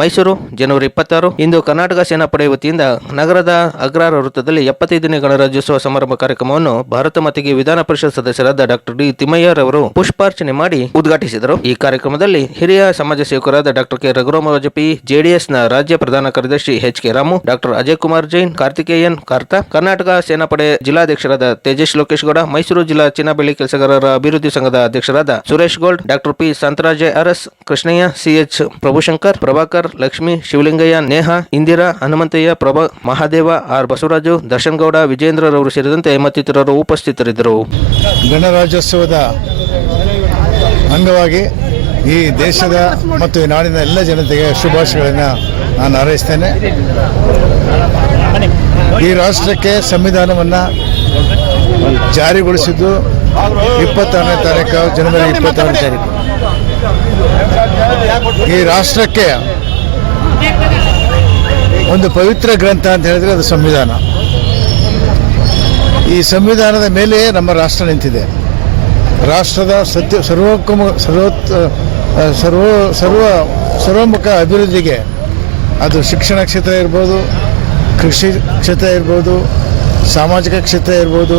ಮೈಸೂರು, ಜನವರಿ ಇಪ್ಪತ್ತಾರು. ಇಂದು ಕರ್ನಾಟಕ ಸೇನಾಪಡೆ ವತಿಯಿಂದ ನಗರದ ಅಗ್ರಾರ ವೃತ್ತದಲ್ಲಿ ಎಪ್ಪತ್ತೈದನೇ ಗಣರಾಜ್ಯೋತ್ಸವ ಸಮಾರಂಭ ಕಾರ್ಯಕ್ರಮವನ್ನು ಭಾರತ ಮತಿಗೆ ವಿಧಾನ ಪರಿಷತ್ ಸದಸ್ಯರಾದ ಡಾಕ್ಟರ್ ಡಿ ತಿಮ್ಮಯ್ಯರವರು ಪುಷ್ಪಾರ್ಚನೆ ಮಾಡಿ ಉದ್ಘಾಟಿಸಿದರು. ಈ ಕಾರ್ಯಕ್ರಮದಲ್ಲಿ ಹಿರಿಯ ಸಮಾಜ ಸೇವಕರಾದ ಡಾಕ್ಟರ್ ಕೆ. ರಘುರಾಮ ವಾಜಪೇಯಿ ಜೆಡಿಎಸ್ನ ರಾಜ್ಯ ಪ್ರಧಾನ ಕಾರ್ಯದರ್ಶಿ H. K. Ramu, doctor Ajay Kumar Jain, Karthikeyan Karta, Karnataka ಸೇನಾಪಡೆ ಜಿಲ್ಲಾಧ್ಯಕ್ಷರಾದ ತೇಜಸ್ ಲೋಕೇಶ್ ಗೌಡ, ಮೈಸೂರು ಜಿಲ್ಲಾ ಚಿನ್ನಬೆಳ್ಳಿ ಕೆಲಸಗಾರರ ಅಭಿವೃದ್ಧಿ ಸಂಘದ ಅಧ್ಯಕ್ಷರಾದ Suresh Gold, doctor P. Santaraje Aras, Krishnaiah CH Prabhushankar, Prabhakar Lakshmi, Shivalingaiah, Neha, Indira, Hanumanthaiah, Prabha, Mahadeva, R Basavaraju Darshan Gowda ವಿಜೇಂದ್ರರವರು ಸೇರಿದಂತೆ ಮತ್ತಿತರರು ಉಪಸ್ಥಿತರಿದ್ದರು. ಗಣರಾಜ್ಯೋತ್ಸವದ ಅಂಗವಾಗಿ ಈ ದೇಶದ ಮತ್ತು ಈ ನಾಡಿನ ಎಲ್ಲ ಜನತೆಗೆ ಶುಭಾಶಯಗಳನ್ನು ನಾನು ಹಾರೈಸ್ತೇನೆ. ಈ ರಾಷ್ಟ್ರಕ್ಕೆ ಸಂವಿಧಾನವನ್ನು ಜಾರಿಗೊಳಿಸಿದ್ದು ಇಪ್ಪತ್ತಾರನೇ ತಾರೀಕು, ಜನವರಿ ಇಪ್ಪತ್ತಾರನೇ ತಾರೀಕು. ಈ ರಾಷ್ಟ್ರಕ್ಕೆ ಒಂದು ಪವಿತ್ರ ಗ್ರಂಥ ಅಂತ ಹೇಳಿದ್ರೆ ಅದು ಸಂವಿಧಾನ. ಈ ಸಂವಿಧಾನದ ಮೇಲೆ ನಮ್ಮ ರಾಷ್ಟ್ರ ನಿಂತಿದೆ. ರಾಷ್ಟ್ರದ ಸತ್ಯ ಸರ್ವೋಕ್ಕಮ ಸರ್ವೋತ್ ಸರ್ವ ಸರ್ವ, ಸರ್ವಮುಖ ಅಭಿವೃದ್ಧಿಗೆ ಅದು ಶಿಕ್ಷಣ ಕ್ಷೇತ್ರ ಇರ್ಬೋದು, ಕೃಷಿ ಕ್ಷೇತ್ರ ಇರ್ಬೋದು, ಸಾಮಾಜಿಕ ಕ್ಷೇತ್ರ ಇರ್ಬೋದು,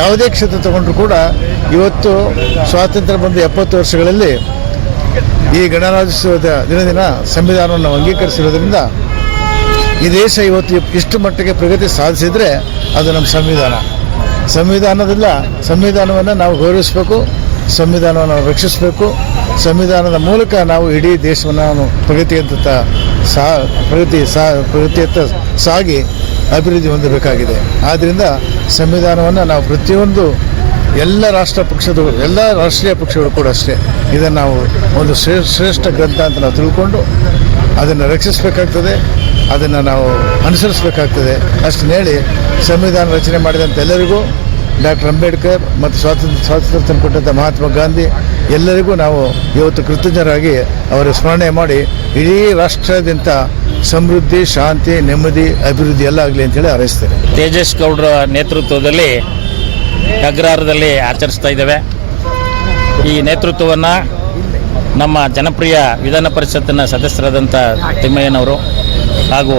ಯಾವುದೇ ಕ್ಷೇತ್ರ ತಗೊಂಡ್ರು ಕೂಡ ಇವತ್ತು ಸ್ವಾತಂತ್ರ್ಯ ಬಂದ ಎಪ್ಪತ್ತು ವರ್ಷಗಳಲ್ಲಿ ಈ ಗಣರಾಜ್ಯೋತ್ಸವದ ದಿನ ದಿನ ಸಂವಿಧಾನವನ್ನು ಅಂಗೀಕರಿಸಿರೋದ್ರಿಂದ ಈ ದೇಶ ಇವತ್ತು ಇಷ್ಟು ಮಟ್ಟಿಗೆ ಪ್ರಗತಿ ಸಾಧಿಸಿದರೆ ಅದು ನಮ್ಮ ಸಂವಿಧಾನ. ಸಂವಿಧಾನದಿಂದ ಸಂವಿಧಾನವನ್ನು ನಾವು ಗೌರವಿಸಬೇಕು, ಸಂವಿಧಾನವನ್ನು ನಾವು ರಕ್ಷಿಸಬೇಕು, ಸಂವಿಧಾನದ ಮೂಲಕ ನಾವು ಇಡೀ ದೇಶವನ್ನು ನಾವು ಪ್ರಗತಿಯತ್ತ ಸಾ, ಪ್ರಗತಿ ಸಾ, ಪ್ರಗತಿಯತ್ತ ಸಾಗಿ ಅಭಿವೃದ್ಧಿ ಹೊಂದಬೇಕಾಗಿದೆ. ಆದ್ದರಿಂದ ಸಂವಿಧಾನವನ್ನು ನಾವು ಪ್ರತಿಯೊಂದು ಎಲ್ಲ ರಾಷ್ಟ್ರ ಪಕ್ಷದ ಎಲ್ಲ ರಾಷ್ಟ್ರೀಯ ಪಕ್ಷಗಳು ಕೂಡ ಅಷ್ಟೇ. ಇದನ್ನು ನಾವು ಒಂದು ಶ್ರೇ- ಶ್ರೇಷ್ಠ ಗ್ರಂಥ ಅಂತ ನಾವು ತಿಳ್ಕೊಂಡು ಅದನ್ನು ರಕ್ಷಿಸಬೇಕಾಗ್ತದೆ, ಅದನ್ನು ನಾವು ಅನುಸರಿಸಬೇಕಾಗ್ತದೆ. ಅಷ್ಟನ್ನ ಹೇಳಿ ಸಂವಿಧಾನ ರಚನೆ ಮಾಡಿದಂಥ ಎಲ್ಲರಿಗೂ ಡಾಕ್ಟರ್ ಅಂಬೇಡ್ಕರ್ ಮತ್ತು ಸ್ವಾತಂತ್ರ್ಯ ಸ್ವಾತಂತ್ರ್ಯ ತಂದುಕೊಟ್ಟಂಥ ಮಹಾತ್ಮ ಗಾಂಧಿ, ಎಲ್ಲರಿಗೂ ನಾವು ಇವತ್ತು ಕೃತಜ್ಞರಾಗಿ ಅವರ ಸ್ಮರಣೆ ಮಾಡಿ ಇಡೀ ರಾಷ್ಟ್ರದಿಂದ ಸಮೃದ್ಧಿ, ಶಾಂತಿ, ನೆಮ್ಮದಿ, ಅಭಿವೃದ್ಧಿ ಎಲ್ಲ ಆಗಲಿ ಅಂತೇಳಿ ಹಾರೈಸ್ತೇನೆ. ತೇಜಸ್ ಗೌಡ್ರ ನೇತೃತ್ವದಲ್ಲಿ ಅಗ್ರಹಾರದಲ್ಲಿ ಆಚರಿಸ್ತಾ ಇದ್ದೇವೆ. ಈ ನೇತೃತ್ವವನ್ನು ನಮ್ಮ ಜನಪ್ರಿಯ ವಿಧಾನ ಪರಿಷತ್ತಿನ ಸದಸ್ಯರಾದಂಥ ತಿಮ್ಮಯ್ಯನವರು ಹಾಗೂ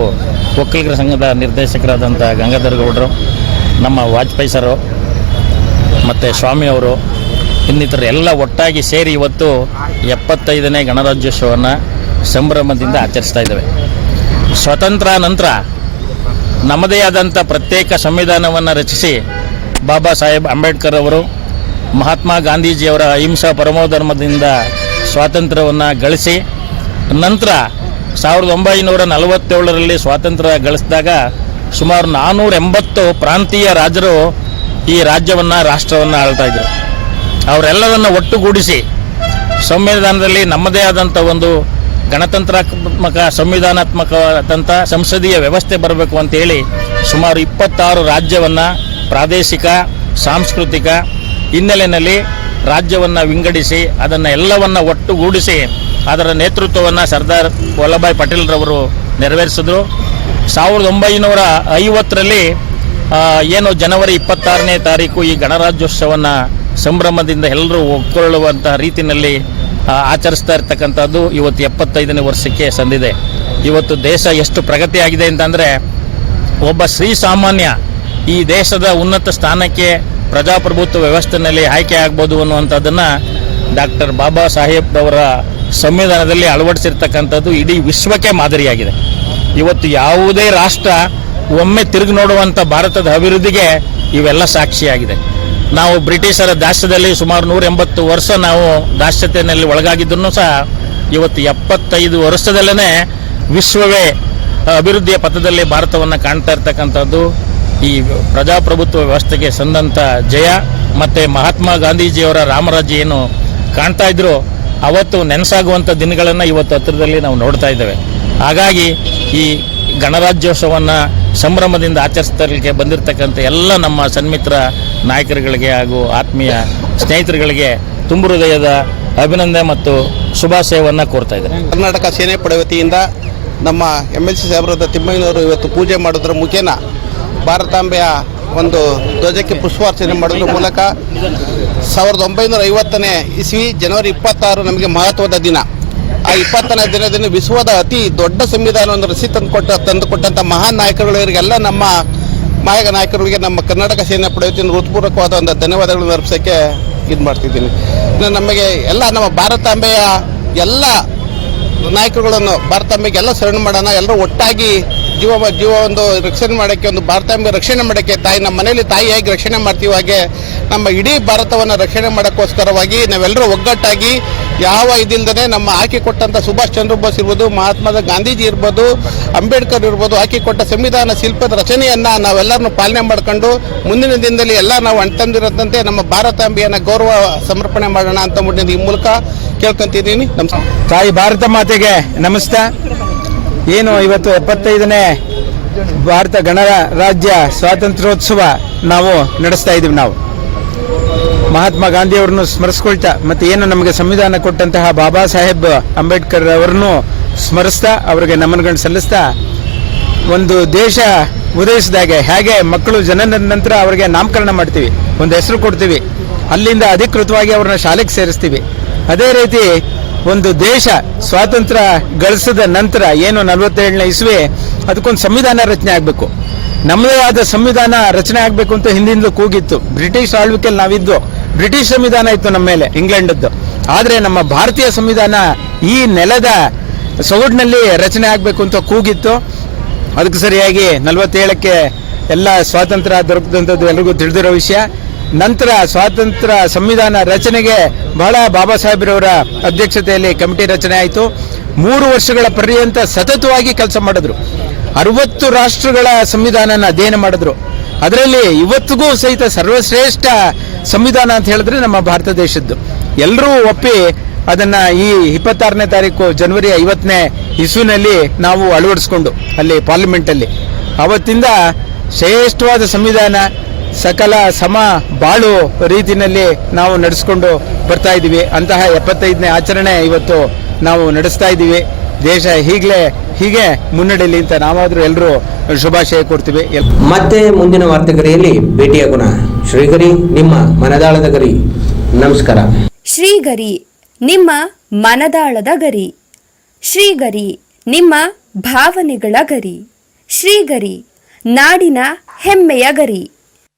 ಒಕ್ಕಲಿಗರ ಸಂಘದ ನಿರ್ದೇಶಕರಾದಂಥ ಗಂಗಾಧರ್ ಗೌಡರು, ನಮ್ಮ ವಾಜಪೇಯಿ ಸರು, ಮತ್ತು ಸ್ವಾಮಿಯವರು ಇನ್ನಿತರ ಎಲ್ಲ ಒಟ್ಟಾಗಿ ಸೇರಿ ಇವತ್ತು ಎಪ್ಪತ್ತೈದನೇ ಗಣರಾಜ್ಯೋತ್ಸವವನ್ನು ಸಂಭ್ರಮದಿಂದ ಆಚರಿಸ್ತಾ ಇದ್ದೇವೆ. ಸ್ವತಂತ್ರ ನಂತರ ನಮ್ಮದೇ ಆದಂಥ ಪ್ರತ್ಯೇಕ ಸಂವಿಧಾನವನ್ನು ರಚಿಸಿ ಬಾಬಾ ಸಾಹೇಬ್ ಅಂಬೇಡ್ಕರ್ ಅವರು ಮಹಾತ್ಮ ಗಾಂಧೀಜಿಯವರ ಅಹಿಂಸಾ ಪರಮೋಧರ್ಮದಿಂದ ಸ್ವಾತಂತ್ರ್ಯವನ್ನು ಗಳಿಸಿ, ನಂತರ ಸಾವಿರದ ಒಂಬೈನೂರ ನಲವತ್ತೇಳರಲ್ಲಿ ಸ್ವಾತಂತ್ರ್ಯ ಗಳಿಸಿದಾಗ ಸುಮಾರು ನಾನ್ನೂರ ಎಂಬತ್ತು ಪ್ರಾಂತೀಯ ರಾಜರು ಈ ರಾಜ್ಯವನ್ನು, ರಾಷ್ಟ್ರವನ್ನು ಆಳ್ತಾ ಇದ್ರು. ಅವರೆಲ್ಲರನ್ನು ಒಟ್ಟುಗೂಡಿಸಿ ಸಂವಿಧಾನದಲ್ಲಿ ನಮ್ಮದೇ ಆದಂಥ ಒಂದು ಗಣತಂತ್ರಾತ್ಮಕ ಸಂವಿಧಾನಾತ್ಮಕವಾದಂಥ ಸಂಸದೀಯ ವ್ಯವಸ್ಥೆ ಬರಬೇಕು ಅಂತೇಳಿ ಸುಮಾರು ಇಪ್ಪತ್ತಾರು ರಾಜ್ಯವನ್ನು ಪ್ರಾದೇಶಿಕ, ಸಾಂಸ್ಕೃತಿಕ ಹಿನ್ನೆಲೆಯಲ್ಲಿ ರಾಜ್ಯವನ್ನು ವಿಂಗಡಿಸಿ, ಅದನ್ನು ಎಲ್ಲವನ್ನು ಒಟ್ಟುಗೂಡಿಸಿ ಅದರ ನೇತೃತ್ವವನ್ನು ಸರ್ದಾರ್ ವಲ್ಲಭಾಯ್ ಪಟೇಲ್ರವರು ನೆರವೇರಿಸಿದ್ರು. ಸಾವಿರದ ಒಂಬೈನೂರ ಐವತ್ತರಲ್ಲಿ ಏನು ಜನವರಿ ಇಪ್ಪತ್ತಾರನೇ ತಾರೀಕು ಈ ಗಣರಾಜ್ಯೋತ್ಸವವನ್ನು ಸಂಭ್ರಮದಿಂದ ಎಲ್ಲರೂ ಒಗ್ಗೊಳ್ಳುವಂತಹ ರೀತಿಯಲ್ಲಿ ಆಚರಿಸ್ತಾ ಇರ್ತಕ್ಕಂಥದ್ದು ಇವತ್ತು ಎಪ್ಪತ್ತೈದನೇ ವರ್ಷಕ್ಕೆ ಸಂದಿದೆ. ಇವತ್ತು ದೇಶ ಎಷ್ಟು ಪ್ರಗತಿಯಾಗಿದೆ ಅಂತಂದರೆ, ಒಬ್ಬ ಶ್ರೀ ಸಾಮಾನ್ಯ ಈ ದೇಶದ ಉನ್ನತ ಸ್ಥಾನಕ್ಕೆ ಪ್ರಜಾಪ್ರಭುತ್ವ ವ್ಯವಸ್ಥೆಯಲ್ಲಿ ಆಯ್ಕೆ ಆಗ್ಬೋದು ಅನ್ನುವಂಥದ್ದನ್ನು ಡಾಕ್ಟರ್ ಬಾಬಾ ಸಾಹೇಬ್ ಅವರ ಸಂವಿಧಾನದಲ್ಲಿ ಅಳವಡಿಸಿರ್ತಕ್ಕಂಥದ್ದು ಇಡೀ ವಿಶ್ವಕ್ಕೆ ಮಾದರಿಯಾಗಿದೆ. ಇವತ್ತು ಯಾವುದೇ ರಾಷ್ಟ್ರ ಒಮ್ಮೆ ತಿರುಗಿ ನೋಡುವಂಥ ಭಾರತದ ಅಭಿವೃದ್ಧಿಗೆ ಇವೆಲ್ಲ ಸಾಕ್ಷಿಯಾಗಿದೆ. ನಾವು ಬ್ರಿಟಿಷರ ದಾಸ್ಯದಲ್ಲಿ ಸುಮಾರು ನೂರ ಎಂಬತ್ತು ವರ್ಷ ನಾವು ದಾಸ್ಯತೆಯಲ್ಲಿ ಒಳಗಾಗಿದ್ದನ್ನು ಸಹ ಇವತ್ತು ಎಪ್ಪತ್ತೈದು ವರ್ಷದಲ್ಲೇ ವಿಶ್ವವೇ ಅಭಿವೃದ್ಧಿಯ ಪಥದಲ್ಲಿ ಭಾರತವನ್ನು ಕಾಣ್ತಾ ಇರ್ತಕ್ಕಂಥದ್ದು. ಈ ಪ್ರಜಾಪ್ರಭುತ್ವ ವ್ಯವಸ್ಥೆಗೆ ಸಂದಂಥ ಜಯ ಮತ್ತು ಮಹಾತ್ಮ ಗಾಂಧೀಜಿಯವರ ರಾಮರಾಜ್ಯ ಏನು ಕಾಣ್ತಾ ಇದ್ರು ಅವತ್ತು ನೆನಸಾಗುವಂಥ ದಿನಗಳನ್ನು ಇವತ್ತು ಹತ್ತಿರದಲ್ಲಿ ನಾವು ನೋಡ್ತಾ ಇದ್ದೇವೆ. ಹಾಗಾಗಿ ಈ ಗಣರಾಜ್ಯೋತ್ಸವವನ್ನು ಸಂಭ್ರಮದಿಂದ ಆಚರಿಸಲಿಕ್ಕೆ ಬಂದಿರತಕ್ಕಂಥ ಎಲ್ಲ ನಮ್ಮ ಸನ್ಮಿತ್ರ ನಾಯಕರುಗಳಿಗೆ ಹಾಗೂ ಆತ್ಮೀಯ ಸ್ನೇಹಿತರುಗಳಿಗೆ ತುಂಬ ಹೃದಯದ ಅಭಿನಂದನೆ ಮತ್ತು ಶುಭಾಶಯವನ್ನು ಕೋರ್ತಾ ಇದ್ದಾರೆ ಕರ್ನಾಟಕ ಸೇನೆ ಪಡೆ ವತಿಯಿಂದ ನಮ್ಮ ಎಂ ಎಲ್ ಸಿ ಸಾಹೇಬರಾದ ತಿಮ್ಮಯ್ಯನವರು ಇವತ್ತು ಪೂಜೆ ಮಾಡೋದ್ರ ಮುಖೇನ ಭಾರತಾಂಬೆಯ ಒಂದು ಧ್ವಜಕ್ಕೆ ಪುಷ್ಪಾರ್ಚನೆ ಮಾಡೋದ್ರ ಮೂಲಕ ಸಾವಿರದ ಒಂಬೈನೂರ ಐವತ್ತನೇ ಇಸ್ವಿ ಜನವರಿ ಇಪ್ಪತ್ತಾರು ನಮಗೆ ಮಹತ್ವದ ದಿನ. ಆ ಇಪ್ಪತ್ತನೇ ದಿನದಿಂದ ವಿಶ್ವದ ಅತಿ ದೊಡ್ಡ ಸಂವಿಧಾನವನ್ನು ರಸಿ ತಂದುಕೊಟ್ಟ ತಂದುಕೊಟ್ಟಂಥ ಮಹಾನ್ ನಾಯಕರುಗಳು ನಮ್ಮ ಮಾಯಕ ನಾಯಕರುಗಳಿಗೆ ನಮ್ಮ ಕರ್ನಾಟಕ ಸೇನಾ ಪಡೆ ಹೃತ್ಪೂರ್ವಕವಾದ ಒಂದು ಧನ್ಯವಾದಗಳನ್ನು ಅರ್ಪಿಸೋಕ್ಕೆ ಇದು ಮಾಡ್ತಿದ್ದೀನಿ. ಇನ್ನು ನಮಗೆ ಎಲ್ಲ ನಮ್ಮ ಭಾರತಾಂಬೆಯ ಎಲ್ಲ ನಾಯಕರುಗಳನ್ನು, ಭಾರತಾಂಬೆಗೆ ಎಲ್ಲ ಶರಣ ಮಾಡೋಣ, ಎಲ್ಲರೂ ಒಟ್ಟಾಗಿ ಜೀವ ಜೀವ ಒಂದು ರಕ್ಷಣೆ ಮಾಡೋಕ್ಕೆ, ಒಂದು ಭಾರತಾಂಬೆ ರಕ್ಷಣೆ ಮಾಡೋಕ್ಕೆ ತಾಯಿ ನಮ್ಮ ಮನೆಯಲ್ಲಿ ತಾಯಿ ಹೇಗೆ ರಕ್ಷಣೆ ಮಾಡ್ತೀವಿ ಹಾಗೆ ನಮ್ಮ ಇಡೀ ಭಾರತವನ್ನು ರಕ್ಷಣೆ ಮಾಡೋಕ್ಕೋಸ್ಕರವಾಗಿ ನಾವೆಲ್ಲರೂ ಒಗ್ಗಟ್ಟಾಗಿ ಯಾವ ಇದಿಲ್ಲದೇ ನಮ್ಮ ಹಾಕಿಕೊಟ್ಟಂಥ ಸುಭಾಷ್ ಚಂದ್ರ ಬೋಸ್ ಇರ್ಬೋದು ಮಹಾತ್ಮ ಗಾಂಧೀಜಿ ಇರ್ಬೋದು, ಅಂಬೇಡ್ಕರ್ ಇರ್ಬೋದು ಹಾಕಿಕೊಟ್ಟ ಸಂವಿಧಾನ ಶಿಲ್ಪದ ರಚನೆಯನ್ನು ನಾವೆಲ್ಲರನ್ನು ಪಾಲನೆ ಮಾಡ್ಕೊಂಡು ಮುಂದಿನ ದಿನದಲ್ಲಿ ಎಲ್ಲ ನಾವು ಅಣ್ತಂದಿರದಂತೆ ನಮ್ಮ ಭಾರತಾಂಬೆಯನ್ನು ಗೌರವ ಸಮರ್ಪಣೆ ಮಾಡೋಣ ಅಂತ ಮುಂದಿನ ಈ ಮೂಲಕ ಕೇಳ್ಕೊಂತಿದ್ದೀನಿ. ನಮಸ್ಕಾರ. ತಾಯಿ ಭಾರತ ಮಾತೆಗೆ ನಮಸ್ತೆ. ಏನು ಇವತ್ತು ಎಪ್ಪತ್ತೈದನೇ ಭಾರತ ಗಣರಾಜ್ಯ ಸ್ವಾತಂತ್ರ್ಯೋತ್ಸವ ನಾವು ನಡೆಸ್ತಾ ಇದ್ದೀವಿ ನಾವು. ಮಹಾತ್ಮ ಗಾಂಧಿಯವರನ್ನು ಸ್ಮರಿಸ್ಕೊಳ್ತಾ ಮತ್ತೆ ಏನು ನಮಗೆ ಸಂವಿಧಾನ ಕೊಟ್ಟಂತಹ ಬಾಬಾ ಸಾಹೇಬ್ ಅಂಬೇಡ್ಕರ್ ಅವರನ್ನು ಸ್ಮರಿಸ್ತಾ, ಅವರಿಗೆ ನಮನಗಳನ್ನು ಸಲ್ಲಿಸ್ತಾ, ಒಂದು ದೇಶ ಉದಯಿಸಿದಾಗೆ ಹೇಗೆ ಮಕ್ಕಳು ಜನನ ನಂತರ ಅವರಿಗೆ ನಾಮಕರಣ ಮಾಡ್ತೀವಿ, ಒಂದು ಹೆಸರು ಕೊಡ್ತೀವಿ, ಅಲ್ಲಿಂದ ಅಧಿಕೃತವಾಗಿ ಅವ್ರನ್ನ ಶಾಲೆಗೆ ಸೇರಿಸ್ತೀವಿ. ಅದೇ ರೀತಿ ಒಂದು ದೇಶ ಸ್ವಾತಂತ್ರ್ಯ ಗಳಿಸಿದ ನಂತರ ಏನು ನಲವತ್ತೇಳನೇ ಇಸ್ವಿ, ಅದಕ್ಕೊಂದು ಸಂವಿಧಾನ ರಚನೆ ಆಗಬೇಕು. ನಮ್ಮದೇ ಆದ ಸಂವಿಧಾನ ರಚನೆ ಆಗಬೇಕು ಅಂತ ಹಿಂದಿಂದಲೂ ಕೂಗಿತ್ತು. ಬ್ರಿಟಿಷ್ ಆಳ್ವಿಕೆಯಲ್ಲಿ ನಾವಿದ್ದು. ಬ್ರಿಟಿಷ್ ಸಂವಿಧಾನ ಇತ್ತು ನಮ್ಮ ಮೇಲೆ, ಇಂಗ್ಲೆಂಡದ್ದು. ಆದರೆ ನಮ್ಮ ಭಾರತೀಯ ಸಂವಿಧಾನ ಈ ನೆಲದ ಸೊಗಡಿನಲ್ಲಿ ರಚನೆ ಆಗಬೇಕು ಅಂತ ಕೂಗಿತ್ತು. ಅದಕ್ಕೆ ಸರಿಯಾಗಿ ನಲವತ್ತೇಳಕ್ಕೆ ಎಲ್ಲ ಸ್ವಾತಂತ್ರ್ಯ ದೊರಕಿದಂಥದ್ದು ಎಲ್ರಿಗೂ ತಿಳಿದಿರೋ ವಿಷಯ. ನಂತರ ಸ್ವಾತಂತ್ರ್ಯ ಸಂವಿಧಾನ ರಚನೆಗೆ ಬಹಳ ಬಾಬಾ ಸಾಹೇಬ್ರವರ ಅಧ್ಯಕ್ಷತೆಯಲ್ಲಿ ಕಮಿಟಿ ರಚನೆ ಆಯಿತು. ಮೂರು ವರ್ಷಗಳ ಪರ್ಯಂತ ಸತತವಾಗಿ ಕೆಲಸ ಮಾಡಿದ್ರು. ಅರವತ್ತು ರಾಷ್ಟ್ರಗಳ ಸಂವಿಧಾನನ ಅಧ್ಯಯನ ಮಾಡಿದ್ರು. ಅದರಲ್ಲಿ ಇವತ್ತಿಗೂ ಸಹಿತ ಸರ್ವಶ್ರೇಷ್ಠ ಸಂವಿಧಾನ ಅಂತ ಹೇಳಿದ್ರೆ ನಮ್ಮ ಭಾರತ ದೇಶದ್ದು. ಎಲ್ಲರೂ ಒಪ್ಪಿ ಅದನ್ನ ಈ ಇಪ್ಪತ್ತಾರನೇ ತಾರೀಕು ಜನವರಿ ಐವತ್ತನೇ ಇಸುವಿನಲ್ಲಿ ನಾವು ಅಳವಡಿಸ್ಕೊಂಡು ಅಲ್ಲಿ ಪಾರ್ಲಿಮೆಂಟ್ ಅಲ್ಲಿ. ಅವತ್ತಿಂದ ಶ್ರೇಷ್ಠವಾದ ಸಂವಿಧಾನ ಸಕಲ ಸಮ ಬಾಳು ರೀತಿಯಲ್ಲಿ ನಾವು ನಡೆಸ್ಕೊಂಡು ಬರ್ತಾ ಇದ್ದೀವಿ. ಅಂತಹ ಎಪ್ಪತ್ತೈದನೇ ಆಚರಣೆ ಇವತ್ತು ನಾವು ನಡೆಸ್ತಾ ಇದ್ದೀವಿ. ದೇಶ ಹೀಗಲೇ ಹೀಗೆ ಮುನ್ನಡೆಯಲಿ ಅಂತ ನಾವಾದರೂ ಎಲ್ಲರೂ ಶುಭಾಶಯ ಕೊಡ್ತೀವಿ ಮತ್ತೆ ಮುಂದಿನ ವಾರ್ತೆಗರಿಯಲ್ಲಿ ಭೇಟಿಯಾಗೋಣ ಶ್ರೀಗರಿ ನಿಮ್ಮ ಮನದಾಳದ ಗರಿ. ನಮಸ್ಕಾರ. ಶ್ರೀಗರಿ ನಿಮ್ಮ ಮನದಾಳದ ಗರಿ. ಶ್ರೀಗರಿ ನಿಮ್ಮ ಭಾವನೆಗಳ ಗರಿ. ಶ್ರೀಗರಿ ನಾಡಿನ ಹೆಮ್ಮೆಯ ಗರಿ.